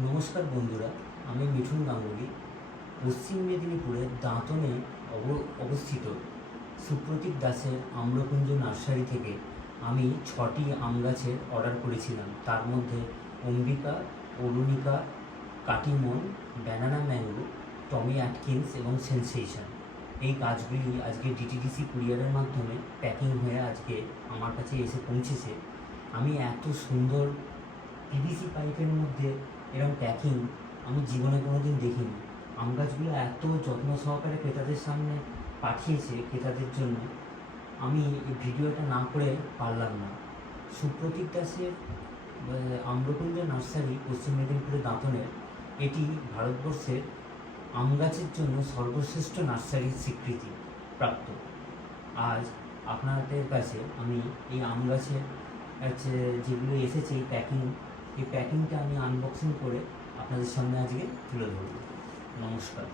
নমস্কার বন্ধুরা, আমি মিঠুন গাঙ্গুলি, পশ্চিম মেদিনীপুরের দাঁতনে অব- অবস্থিত সুপ্রতীক দাসের আম্রকুঞ্জ নার্সারি থেকে আমি ছটি আম গাছের অর্ডার করেছিলাম। তার মধ্যে Ambika, Arunika, Katimon, banana mango, Tommy Atkins এবং সেন্সেশন। এই গাছগুলি আজকে ডিটিডিসি কুরিয়ারের মাধ্যমে প্যাকিং হয়ে আজকে আমার কাছে এসে পৌঁছেছে। আমি এত সুন্দর পিভিসি পাইপের মধ্যে এরকম প্যাকিং আমি জীবনে কোনোদিন দেখিনি। আম গাছগুলো এত যত্ন সহকারে ক্রেতাদের সামনে পাঠিয়েছে ক্রেতাদের জন্য, আমি এই ভিডিওটা না করে পারলাম না। সুপ্রতীক দাসের আম্রকুঞ্জ নার্সারি, পশ্চিম মেদিনীপুরের দাঁতনের, এটি ভারতবর্ষের আম গাছের জন্য সর্বশ্রেষ্ঠ নার্সারির স্বীকৃতি প্রাপ্ত। আজ আপনাদের কাছে আমি এই আম গাছের যেগুলো এসেছে, এই প্যাকিং এই প্যাকিংটা আমি আনবক্সিং করে আপনাদের সামনে আজকে তুলে ধরব। নমস্কার।